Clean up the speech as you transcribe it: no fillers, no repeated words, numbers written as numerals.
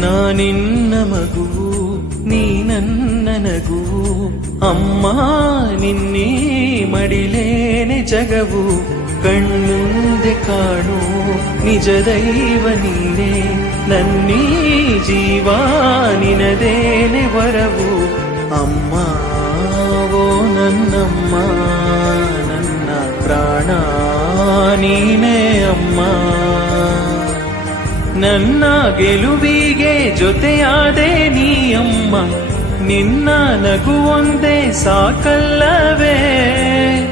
ನಾನಿನ್ನ ಮಗುವು ನೀ ನನ್ನ ನಗುವು ಅಮ್ಮ ನಿನ್ನೀ ಮಡಿಲೇನೆ ಜಗವು ಕಣ್ಮುಂದೆ ಕಾಣು ನಿಜ ದೈವ ನೀನೇ ನನ್ನೀ ಜೀವ ನಿನದೇನೆ ವರವು ಅಮ್ಮ ಓ ನನ್ನಮ್ಮ ನನ್ನ ಪ್ರಾಣ ನೀನೇ ಅಮ್ಮ ನನ್ನ ಗೆಲುವಿಗೆ ಜೊತೆಯಾದೆ ನೀ ಅಮ್ಮ ನಿನ್ನ ನಗುವೊಂದೇ ಸಾಕಲ್ಲವೇ